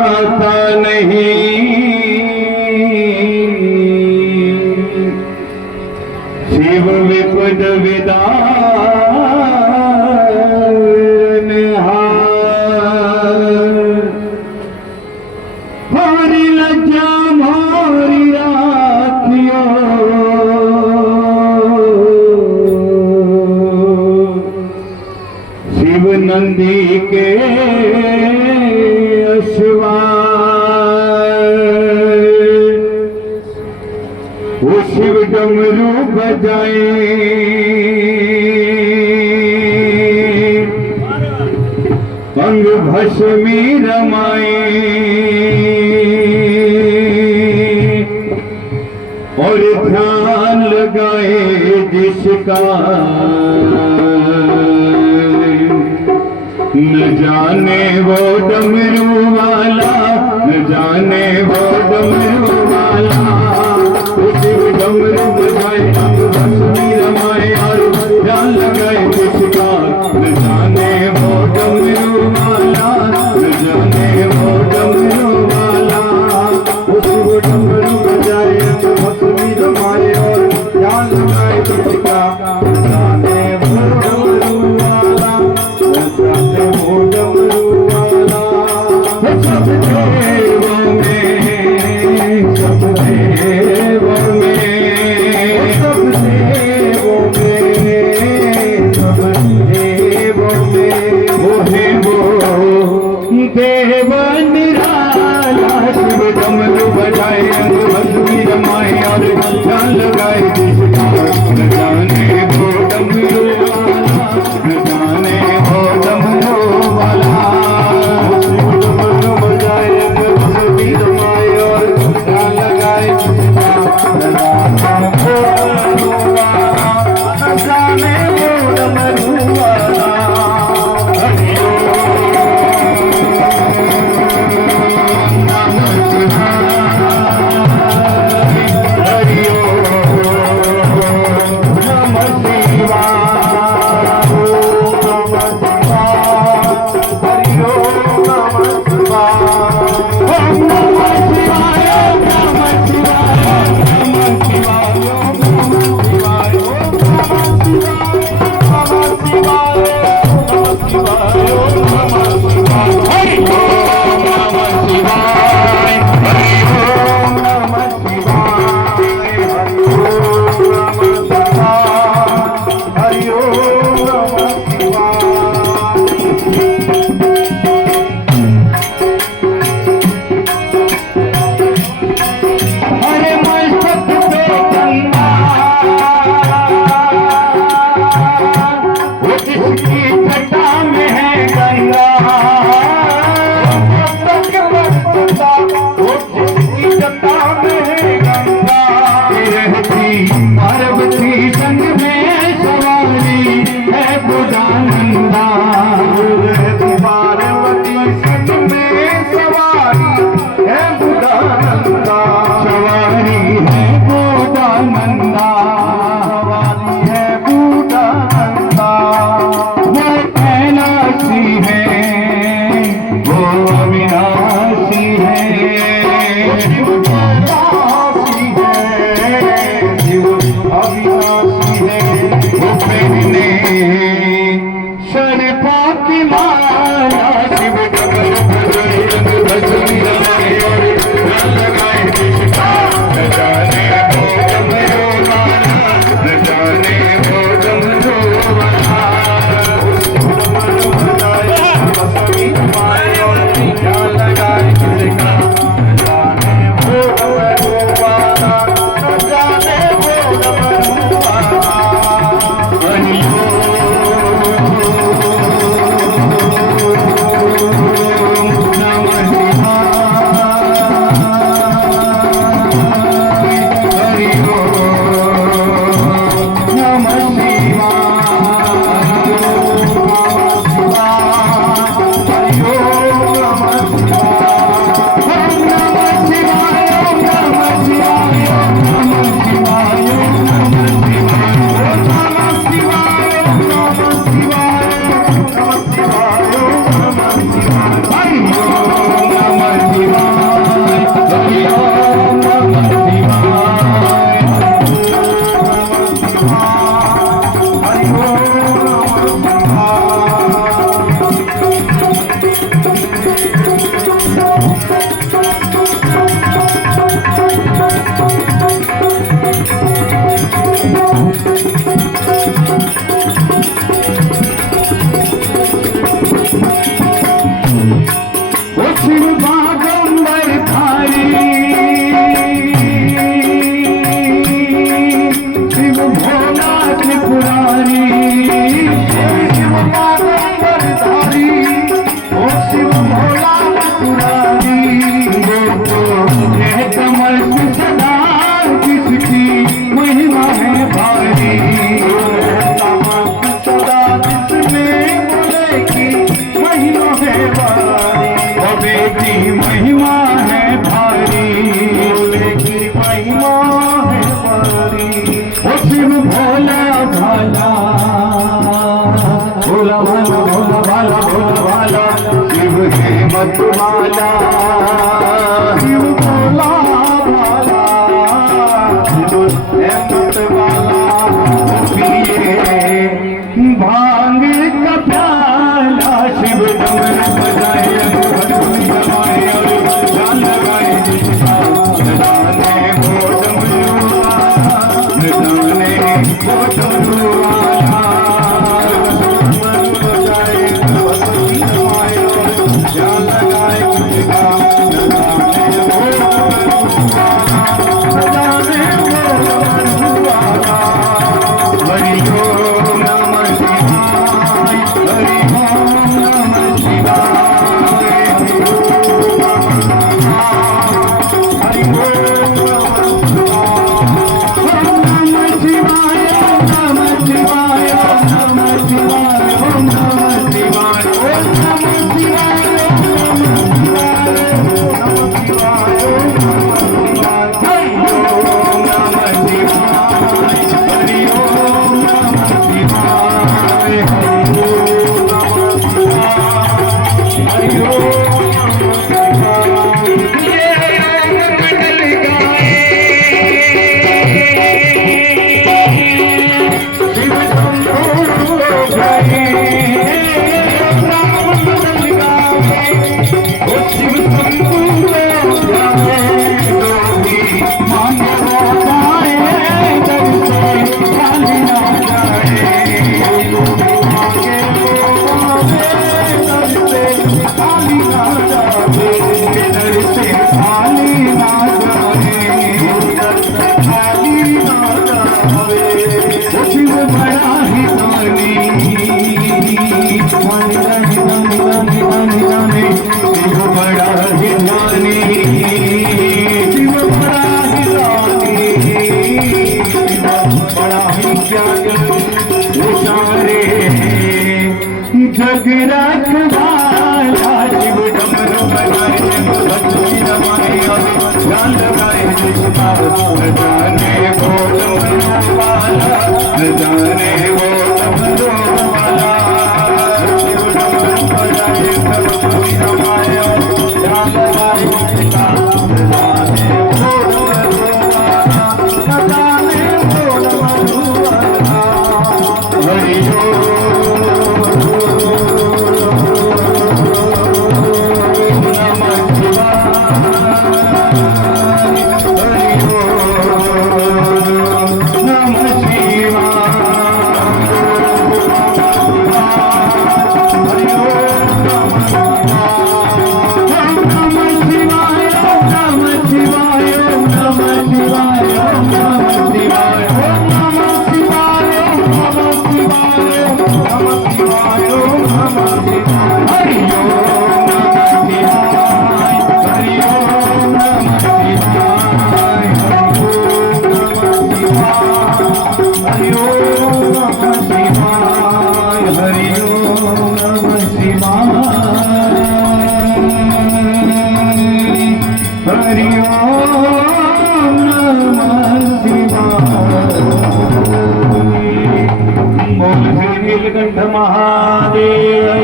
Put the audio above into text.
आता नहीं शिव विपद विदारण हमारी लज्जा मोरी राखियो शिव नंदी के वो शिव डमरू बजाए अंग भस्मी रमाए और ध्यान लगाए जिसका न जाने वो डमरू वाला न जाने वो डमरू वाला शिव डमरू बजाए अंग भस्मी रमाए और ध्यान लगाए जिसका न जाने वो डमरू वाला न जाने वो डमरू वाला शिव डमरू बजाए अंग भस्मी रमाए और ध्यान लगाए जिसका न जाने वो डमरू वाला न जाने वो डमरू वाला सब देवों में सब देवों देव निराला शिव डमरू बजाए अंग भस्मी रमाए और ध्यान लगाए जिसका न जाने वो डमरू वाला न जाने वो डमरू वाला शिव डमरू बजाए अंग भस्मी रमाए और ध्यान लगाए जिसका न जाने वो डमरू वाला ना शिव बागंबर धारी शिव भोला त्रिपुरारी शिव बागंबर धारी ओ शिव भोला त्रिपुरारी कमल सदा किसकी महिमा है भारी सदा किसमें बोले की महिमा है भारी बोले की महिमा है भारी बोले की महिमा है भारी ओ शिव भोला भाला भोला भाला भोला भाला भोला भाला शिव है मत वाला शिव भोला भाला शिव है मत वाला पिए भांग का प्याला शिव डमर बजाए भगवान जमाए और जान लगाए जाने वो डमरुआ जाने वो डमरुआ बजाए भगवान जमाए और जान लगाए हरि ओम नमः शिवाय हरि ओम नमः शिवाय हरि ओम नमः शिवाय नमः शिवाय नमः शिवाय ओम नमः शिवाय ओम नमः शिवाय जग रखवाला शिव डमरू बजाए भगवान जमाए और जान लगाए न जाने वो डमरू वाला न जाने वो डमरू वाला शिव डमरू बजाए भगवान जमाए और जान लगाए न जाने वो डमरू वाला न जाने वो डमरू वाला हरि ओम नीलकंठ महादेव